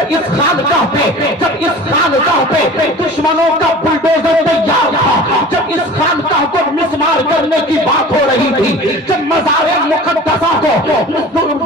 جب اس خانقاہ پہ دشمنوں کا بلڈوزر تیار تھا، جب اس خانقاہ کو مسمار کرنے کی بات ہو رہی تھی، جب مزار مقدسہ کو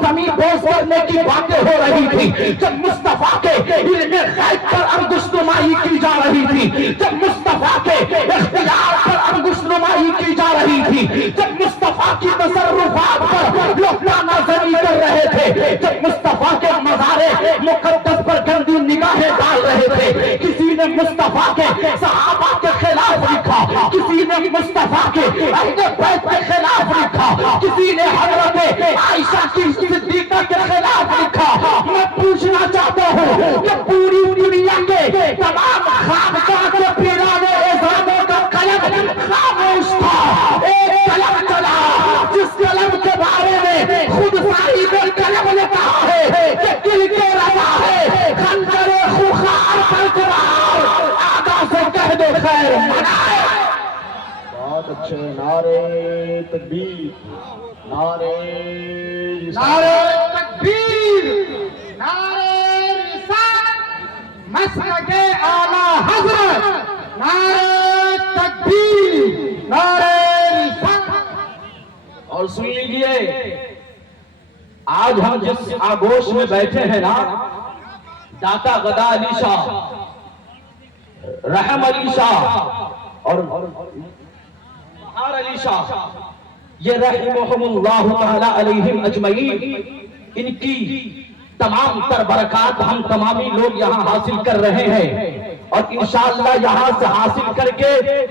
زمین بوس کرنے کی باتیں ہو رہی تھی، جب مصطفیٰ کے علم غیب پر انگشت نمائی کی جا رہی تھی، جب مصطفیٰ کے اختیار پر انگشت نمائی کی جا رہی تھی، جب مصطفیٰ کی تصرفات پر لوگ نانا زنی کر رہے تھے، جب مصطفیٰ کے مزار مقدس پر گندی نگاہیں ڈال رہے تھے، کسی نے مصطفیٰ کے صحابہ کے خلاف لکھا، کسی نے مصطفیٰ کے اہل بیت کے خلاف لکھا، کسی نے حضرت عائشہ کی صدیقہ کے خلاف لکھا۔ میں پوچھنا چاہتا ہوں کہ پوری دنیا کے تمام خانقاہ کے پیرانے اعظاموں کا قلم خاموش تھا، ایک قلم چلا جس قلم کے بارے میں خود صاحب قلم نے کہا ہے کہ دل کے رضا ہے، خنجر خونخوار برقرار، آگا سے کہہ دو خیر منائے۔ بہت اچھے، نعرے تکبیر، نعرے تکبیر، نعرے رسالت، مسلک اعلیٰ حضرت، نعرے تکبیر، نعرے رسالت۔ اور سن لیجئے، آج ہم جس آگوش میں بیٹھے ہیں نا، داتا غدا علی شاہ، رحم علی شاہ اور بہار علی شاہ، یہ رحمہم اللہ تعالی علیہم اجمعین، ان کی تمام تر برکات ہم تمامی لوگ یہاں حاصل کر رہے ہیں، اور انشاءاللہ یہاں سے حاصل کر کے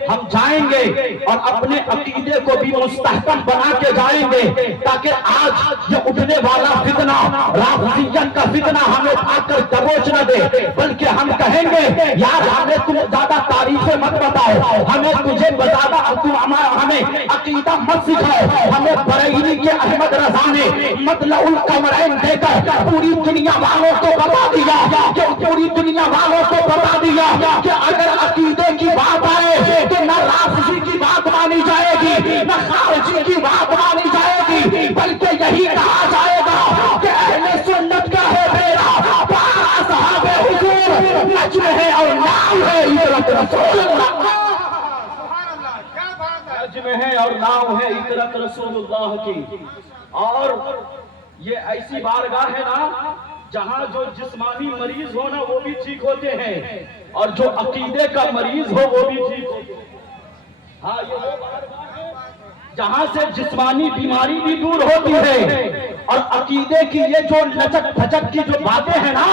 ہم جائیں گے اور اپنے عقیدے کو بھی مستحکم بنا کے جائیں گے، تاکہ آج یہ اٹھنے والا فتنہ، رافضیت کا فتنہ ہمیں آ کر دبوچ نہ دے، بلکہ ہم کہیں گے یار ہمیں تم زیادہ تعریفیں مت بتاؤ، ہمیں تجھے ہمیں عقیدہ مت سکھاؤ، ہمیں بریلی کے احمد رضا نے مطلع القمرین دے کر پوری دنیا والوں کو بتا دیا کہ اگر عقیدے کی بات آئے تو نہ رافضی کی بات مانی جائے گی، نہ خارجی کی بات مانی جائے گی، بلکہ یہی کہا جائے گا کہ اہل سنت کا ہے بیڑا پار اصحاب حضور، نجم ہے اور نام ہے عطرت رسول اللہ، نجم ہے اور نام ہے عطرت رسول اللہ کی۔ اور یہ ایسی بارگاہ ہے نا جہاں جو جسمانی مریض ہو نا وہ بھی ٹھیک ہوتے ہیں، اور جو عقیدے کا مریض ہو وہ بھی ٹھیک ہوتے ہیں۔ ہاں، یہ وہ بارگاہ ہے جہاں سے جسمانی بیماری بھی دور ہوتی ہے، اور عقیدے کی یہ جو لچک پھچک کی جو باتیں ہیں نا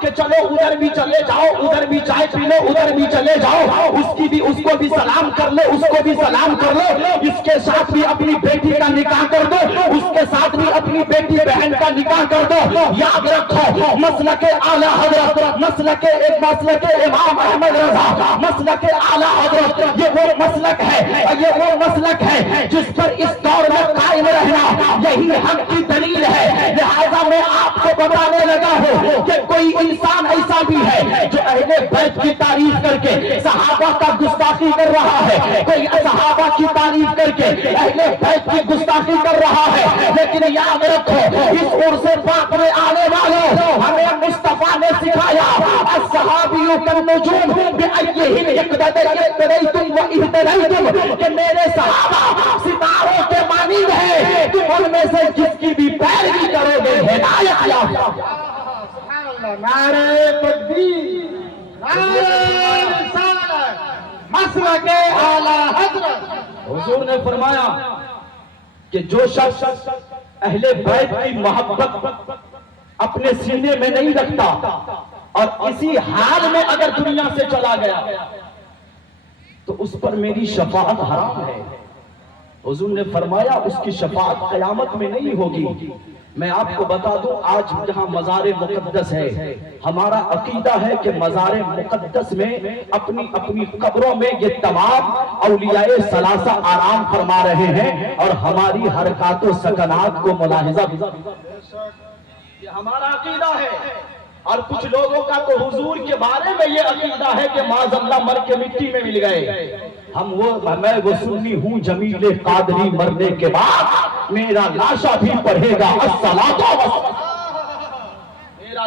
کہ چلو ادھر بھی چلے جاؤ، ادھر بھی چائے پی لو، ادھر بھی چلے جاؤ، اس کو بھی سلام کر لو، اس کو بھی سلام کر لو، اس کے ساتھ بھی اپنی بیٹی کا نکاح کر دو، اس کے ساتھ بھی اپنی بیٹی بہن کا نکاح کر دو۔ یاد رکھو مسلک اعلیٰ حضرت، مسلک امام احمد رضا، مسلک اعلیٰ حضرت، یہ وہ مسلک ہے جس پر اس دور میں قائم رہنا یہی حق کی دلیل ہے۔ لہذا میں آپ کو بتانے لگا ہوں کہ کوئی انسان ایسا بھی ہے جو اہل بیت کی تعریف کر کے صحابہ کا گستاخی کر رہا ہے، کوئی صحابہ کی تعریف کر کے اہل بیت کی گستاخی کر رہا ہے، لیکن یاد رکھو اس عرص پاک میں آنے والوں ہمیں مصطفیٰ نے سکھایا الصحابی کالنجوم بأیہم اقتدیتم واہتدیتم، کہ میرے صحابہ ستاروں کے مانند ہیں، تم ان میں سے جس کی بھی پیروی کرو گے ہدایت یافتہ۔ سبحان اللہ، نعرہ تکبیر، نعرہ رسالت، مسلک اعلیٰ حضرت۔ حضور نے فرمایا کہ جو شخص اہل بیت کی محبت اپنے سینے میں نہیں رکھتا اور اسی حال میں اگر دنیا سے چلا گیا تو اس پر میری شفاعت حرام ہے۔ حضور نے فرمایا اس کی شفاعت قیامت میں نہیں ہوگی۔ میں آپ کو بتا دوں آج جہاں مزار مقدس ہے، ہمارا عقیدہ ہے کہ مزار مقدس میں اپنی قبروں میں یہ تمام اولیاء ثلاثہ آرام فرما رہے ہیں اور ہماری حرکات و سکنات کو ملاحظہ بھی، یہ ہمارا عقیدہ ہے۔ اور کچھ لوگوں کا تو حضور کے بارے میں یہ عقیدہ ہے کہ معاذ اللہ مر کے مٹی میں مل گئے۔ میں وہ سنی ہوں جمیل قادری مرنے کے بعد میرا لاشا بھی پڑھے گا الصلاۃ، میرا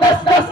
10-10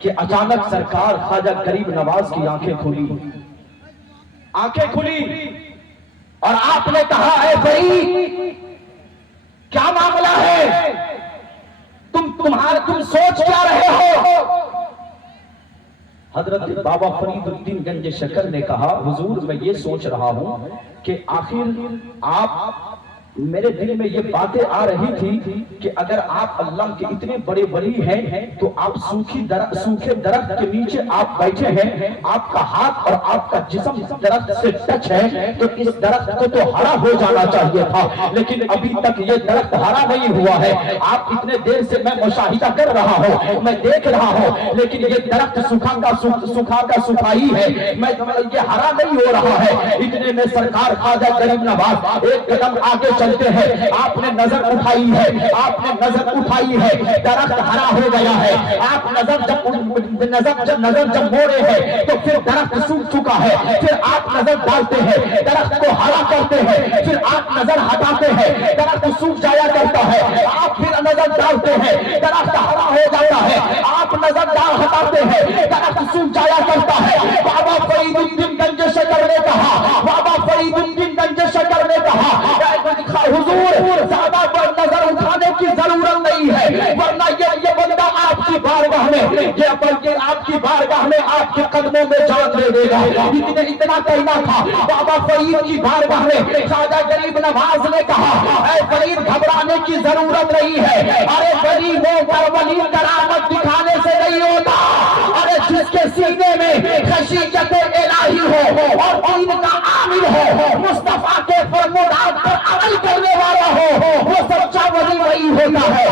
کہ اچانک سرکار خواجہ غریب نواز کی آنکھیں کھلی اور آپ نے کہا اے فرید کیا معاملہ ہے، تم سوچ کیا رہے ہو؟ حضرت بابا فرید الدین گنج شکر نے کہا حضور میں یہ سوچ رہا ہوں کہ آخر آپ میرے دل میں یہ باتیں آ رہی تھی کہ اگر آپ اللہ کے اتنے بڑے ولی ہیں تو آپ سوکھے درخت کے نیچے آپ بیٹھے ہیں، آپ کا ہاتھ اور آپ کا جسم درخت سے ٹچ ہے تو اس درخت کو تو ہرا ہو جانا چاہیے تھا، لیکن ابھی تک یہ درخت ہرا نہیں ہوا ہے۔ آپ اتنے دیر سے میں مشاہدہ کر رہا ہوں، میں دیکھ رہا ہوں، لیکن یہ درخت سوکھا ہی ہے، یہ ہرا نہیں ہو رہا ہے۔ اتنے میں سرکار خواجہ غریب نواز ایک قدم آگے چلتے ہیں، آپ نے نظر اٹھائی ہے، درخت ہرا ہو گیا ہے۔ آپ نظر جب موڑے ہیں تو پھر درخت سوکھ چکا ہے، پھر آپ نظر ڈالتے ہیں، درخت کو ہرا کرتے ہیں، پھر آپ نظر ہٹاتے ہیں، درخت سوکھ جایا کرتا ہے، آپ پھر نظر ڈالتے ہیں، درخت ہرا ہو جاتا ہے، آپ نظر ہٹاتے ہیں، درخت سوکھ جایا کرتا ہے۔ بابا فرید الدین گنج شکر نے کہا حضور زیادہ پر نظر اٹھانے کی ضرورت نہیں ہے، ورنہ یہ بندہ آپ کی بارگاہ میں آپ کے قدموں میں جان دے دے گا۔ اتنا کہنا تھا۔ بابا فرید کی بارگاہ میں خواجہ غریب نواز نے کہا اے فرید گھبرانے کی ضرورت نہیں ہے، ارے غریبوں پر ولی کرامت دکھانے سے نہیں ہوتا، ارے جس کے سینے میں خشیت الہی ہو اور دین کا عامل ہو، مصطفیٰ کے فرمودات پر عمل کرنے والا ہو، وہ سچا ولی وہی ہوتا ہے۔